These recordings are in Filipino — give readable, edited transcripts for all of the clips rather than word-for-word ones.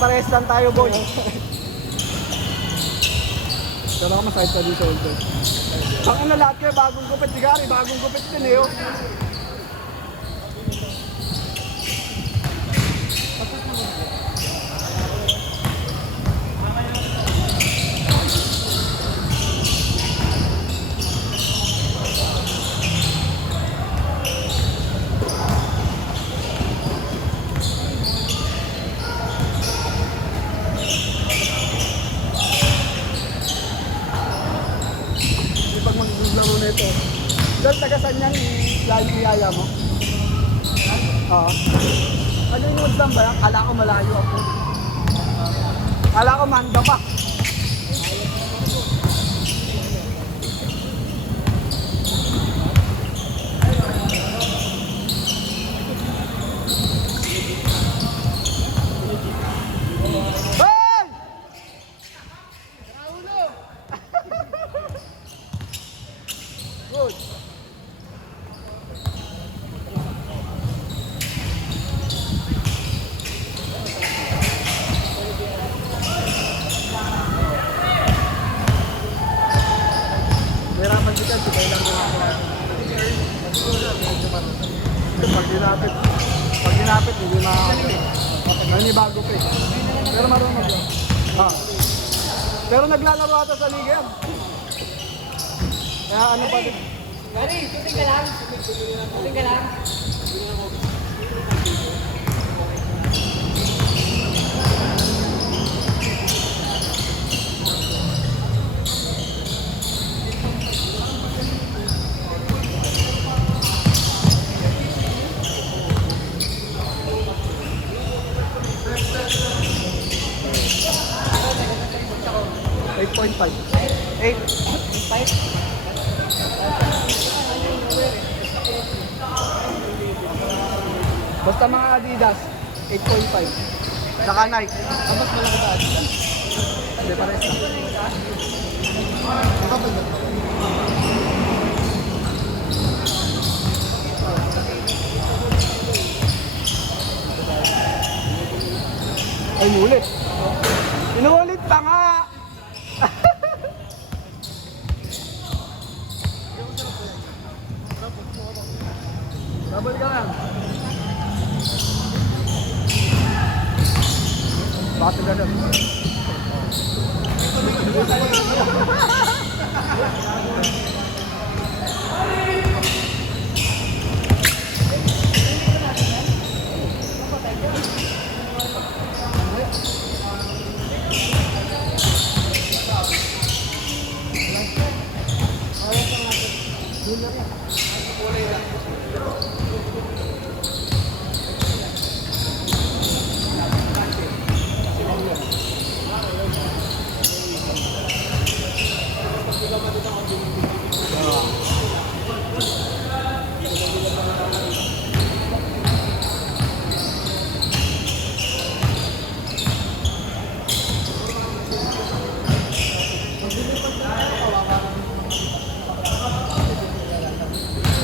Pares lang tayo, boy. Pero ako masahit pa dito, Ulto. Ang ano lahat kayo, bagong gupit. Sigari, bagong gupit din eh, oh. Pag maglaro nito. Dahil taga-saan yan, iyaya mo? Oo. Ano yung udang ba yan? Kala ko malayo ako. Kala ko manda pa. Hey! Good. Hirapan kita, sigay lang ginagawa. Pag ginapit, hindi nanibago pa eh. Pero marunong siya. Pero naglalaro ata sa liga yan. Kaya ano pa din? Gary, shooting ka lang. Shooting ka lang. Eight. Fight. Basta mga Adidas, 8.5. Saka Nike. Ang mas malaki sa Adidas. Hindi, pares na. Ay, inulit. Inulit pa nga! Double ka lang. Bakit ka lang?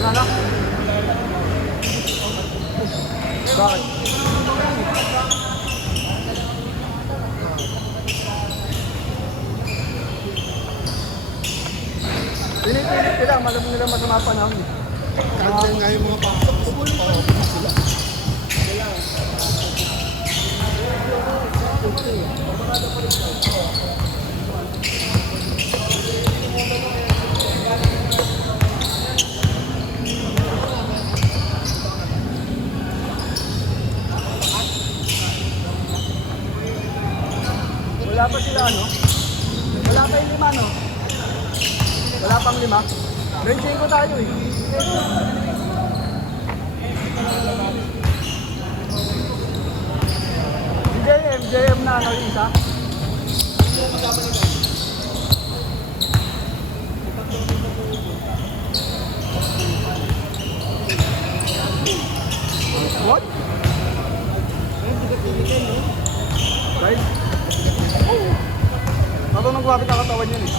Ano? Bakit? Pinipilit nila, malamang nila masama panahon. Kahit nga yung mga pasok, parang sila. Wala pa sila ano? Wala pa yung 5 no? Wala pang 5? 25 tayo eh. MJM na ano yung isa? What? Right? Marunong gumamit ang katawan yun eh.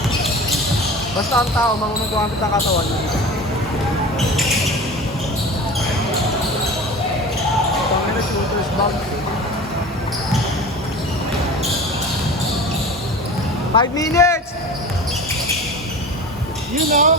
Basta ang tao, marunong gumamit ang katawan yun. Pang-minute shooters bag. 5 minutes! You know?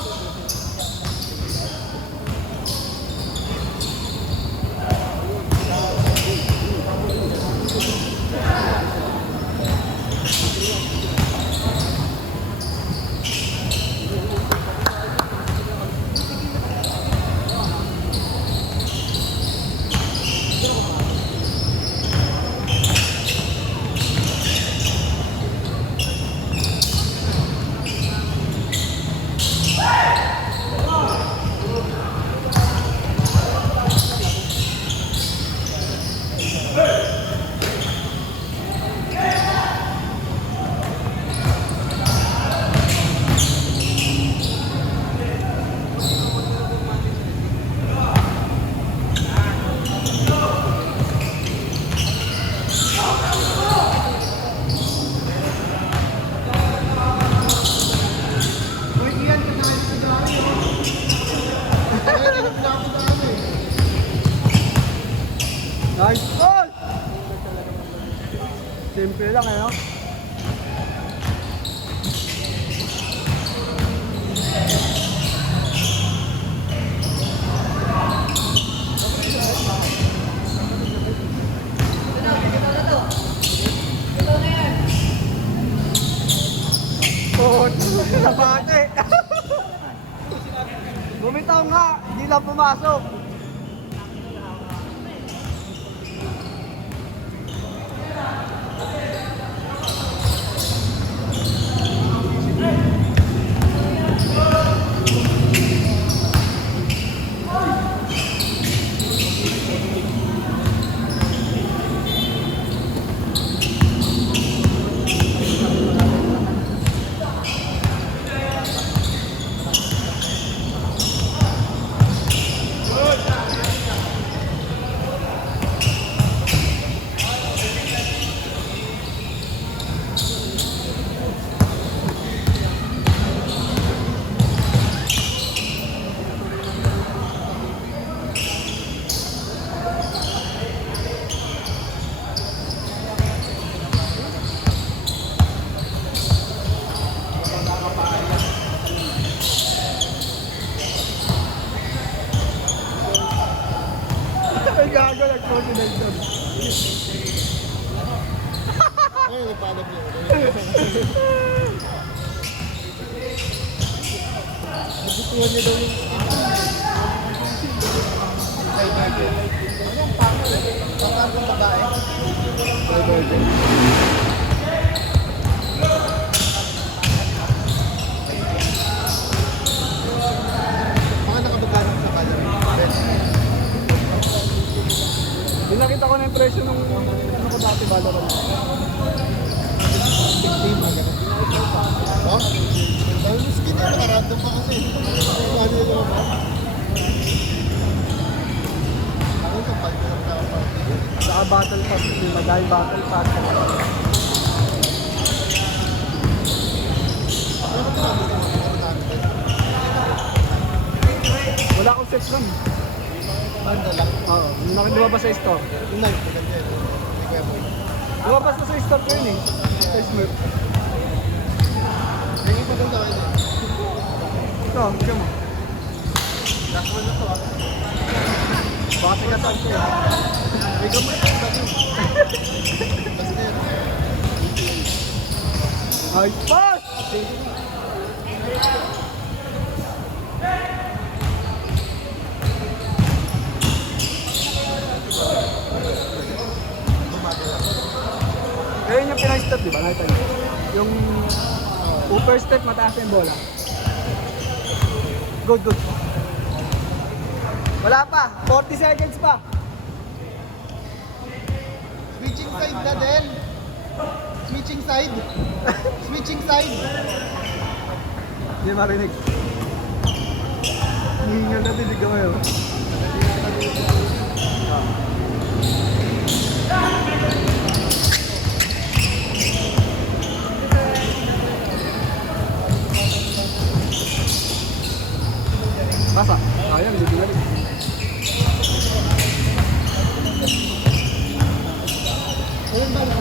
Nice goal! Simple lang eh, no? Oh, nabate. Bumitaw nga, hindi lang pumasok. Ay, gago, nag-confident doon. Ay, nagpaalam niya. Nagustuhan niya daw yung pangalan ng babae. Mga nakabagarang sa pala. Yung nakita ko na yung presyo nung ano ko dati, Valorant. 16 mga ganun. Ha? Dahil skin eh, nakarandom pa kasi. Ano yung mga ba? Ako sa pag-ganap na ako. Saka battle pass, madahil battle pass. Wala akong sex gun. Banda lang. Oo, nung lumabas sa store. Yung knife, maganda yun. Hindi kaya mo. Lumabas na sa store ko yun eh. Sa Smurf. Yung iba ganda kayo. Ito, bigyan mo. Last one na to ah. Baka sigasan ko eh. May gamay pa ba yun? Basta yun. Nice pass! Kaya yung pinag-step, di ba? Nakita niyo? Yung upper step, mataas yung bola. Good, good. Wala pa. 40 seconds pa. Switching side na din. Switching side. Switching side. Hindi marinig. Hingal na dinig ka ngayon. Basa. Sayang, hindi na rin. Ayun ba na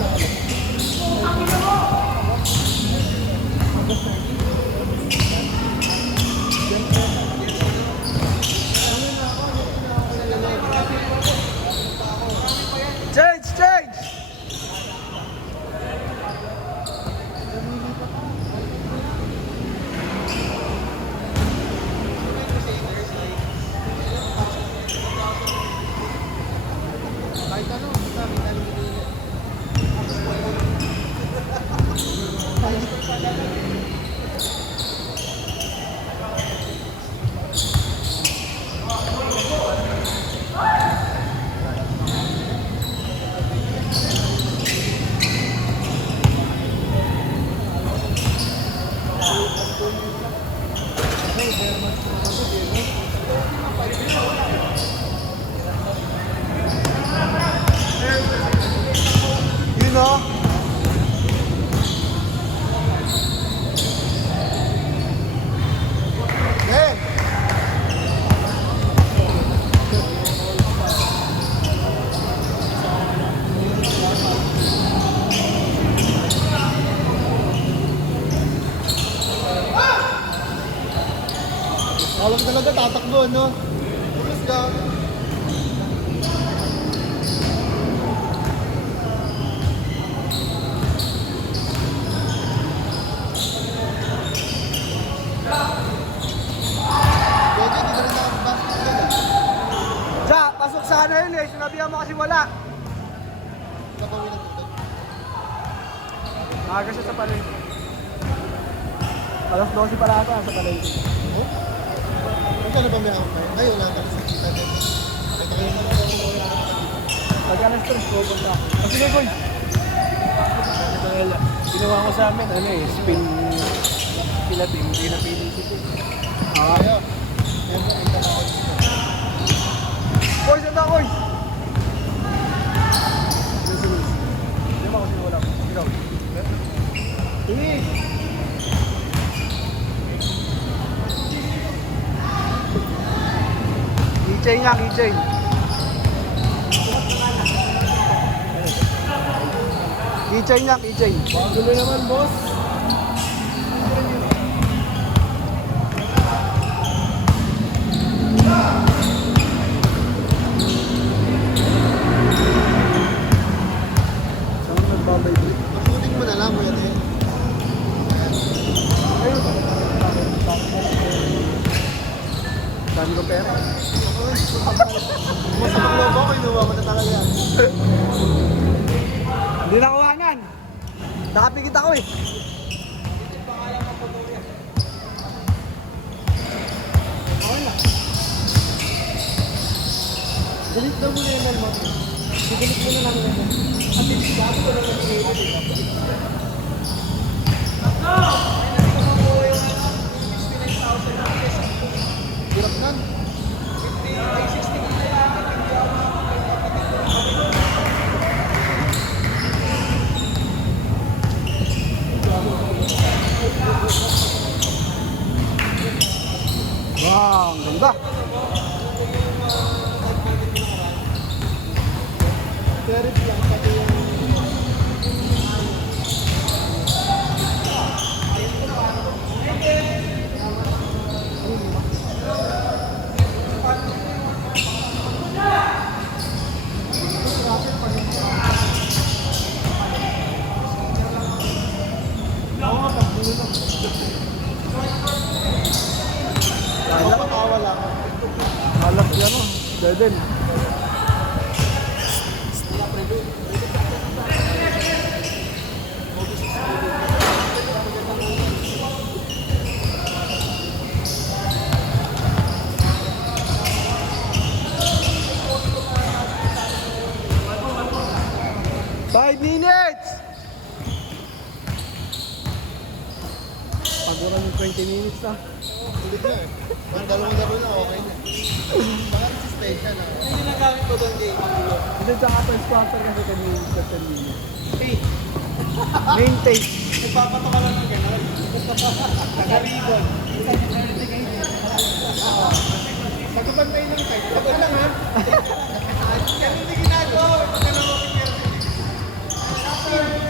Yun o. Eh! Alam talaga tatakbo, no? Pulis ka. Pwede, hindi na rin nakapag-basket yun, Ja, pasok sana yun eh. Sinabihan mo kasi wala. Nabawi ng tubig. Maaga siya sa palengke. Alas 12 pala ata sa palengke. Oh? Magkano ba may ako? Ay, wala ka sa kita din. Ito kayo na lang. Pag alas 3, pupunta ako. Kasi may boy. Ito nila. Ginawa ko sa amin, ano eh, spin pilat eh. Hindi na pinisip eh. Kaya, yan ba ang tanawag dito? Boy, sanda boy! Hindi mo ako sinula. Ikaw. Tingin! Keychain niya, keychain. Keychain niya, keychain. Gulo naman, boss. Saan nagbabay dito? Pagsuting mo na lang, kuya Ate. Ayun. Dami ko pera. Masama loob ako, inuwa ko na talaga yan. Hindi nakuhanan. Nakapikit ako eh. Delete daw muna yung mo. I-delete mo na lang yun. At least, bago ko lang mag-delete. Hirap nan. Wow, ang ganda. Credit lang, pati yung... Ako patawa lang. Alam siya no. Dedel. Five minutes! Pagura ng 20 minutes na. Ulit na eh. Mga dalawang laro na, okay na. Mga resistensya na. Ano yung ginagamit ko doon, Jay? Hindi sa upper squatter kasi kami sa 10 minutes. Main tape. Nagpapato ka lang ng gano'n. Naka-ribbon. Pagkabantay ng tayo. Pagka lang ha. Ganun din ginagawa. Ganun mo pinirti.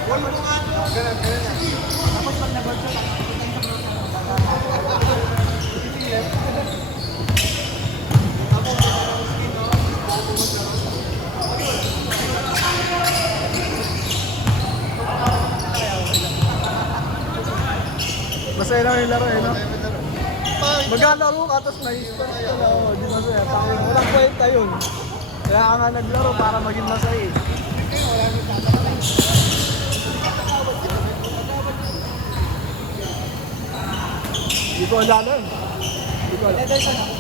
Wala mo nga doon. Ganun na. Tapos pag nabag siya, Masaya naman yung laro eh, no? Tayo may laro. Maglalaro ka, tapos na-stop ka na. Oh, di masaya. Tangin, walang kwenta yun. Kaya ka nga naglaro para maging masaya eh. ko alala eh. Hindi ko alam. Ederson ako.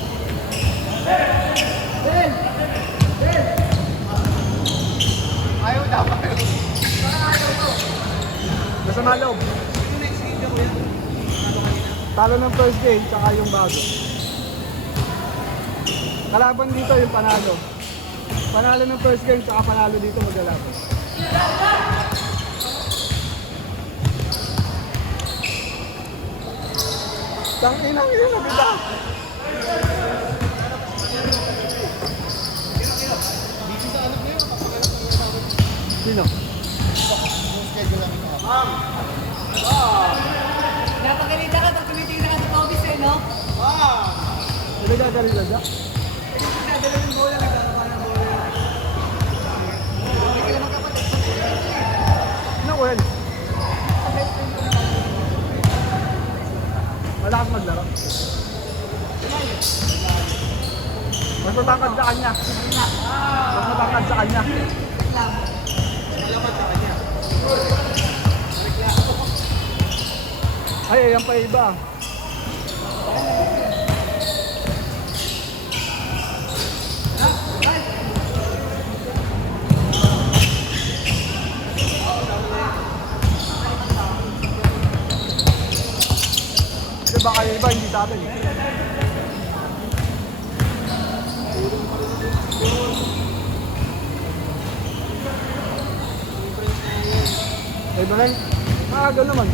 Ayaw dapat. Masama loob. Yung next game ko yan. Talo ng first game, tsaka yung bago. Kalaban dito yung panalo. Panalo ng first game, tsaka panalo dito maglalaban. Tangina yun, nabita. Sino? Napagalita ka, pag tumitingin ka sa Paubis eh, no? Ano gagalila dyan? Nadala yung bola, nagkakaroon ng bola. Hindi sila magkapatid. Ano ko yan? Malakas maglaro. Mas matangkad sa kanya. Mas matangkad sa kanya. Malaman sa kanya. Ay, ayan pa iba. Kasi baka yung iba hindi sa atin. Ay, ba rin? Maaga naman.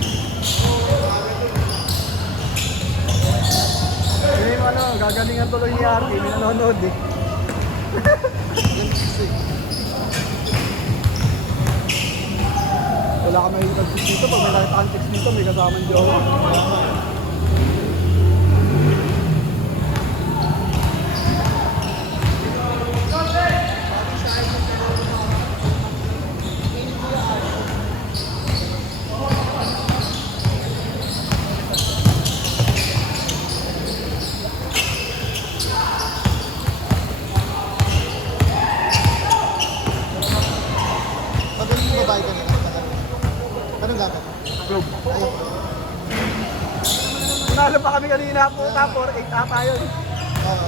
Yung ano, gagalingan tuloy ni Artie, may nanonood eh. Wala ka may nag-text dito, pag may nakita kang text dito, may kasamang jowa. Magaling yung babae ka nila. Anong gamit? Globe. Ayaw. Punalo pa kami kanina po, 4-8 ata yun. Oo.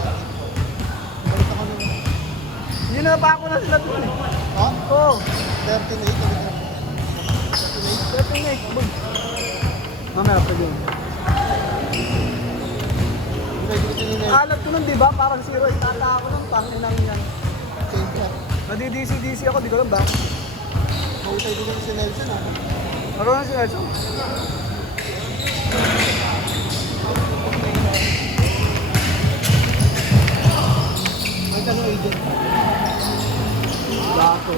Balik ako nung... Hindi na pa ako na sila dun eh. Ha? Oo, 13-8. 13-8. Boy. Mamaya pa yun. Pwede ko sinunod. Alat ko nun, di ba? Parang 0-8 ata ako nun, panginang yan. Change na. Nadi-DC-DC ako, di ko alam ba? Mahusay din si Nelson ha. Ano na si Nelson? Ang tanong agent. Gato.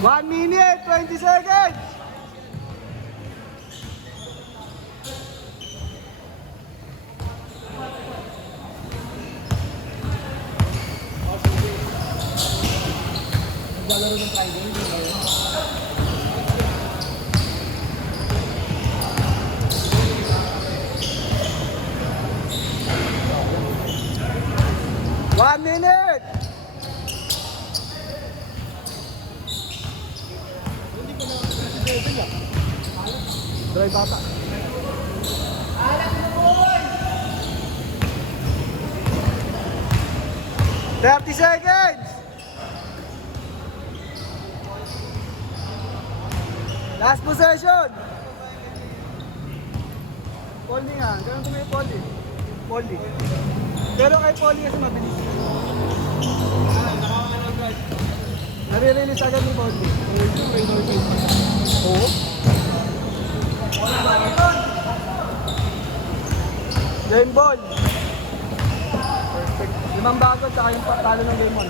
1 minute, 20 seconds! Naglalaro ng Friday, hindi ba yun? One minute! Dry bata. Thirty seconds! Last possession! Polly nga, ganun tumay Polly. Polly. Pero kay Polly kasi mabilis. Nare-release agad ni Polly. Oo. Game ball. Perfect. 5 bago at saka yung talo ng game ball.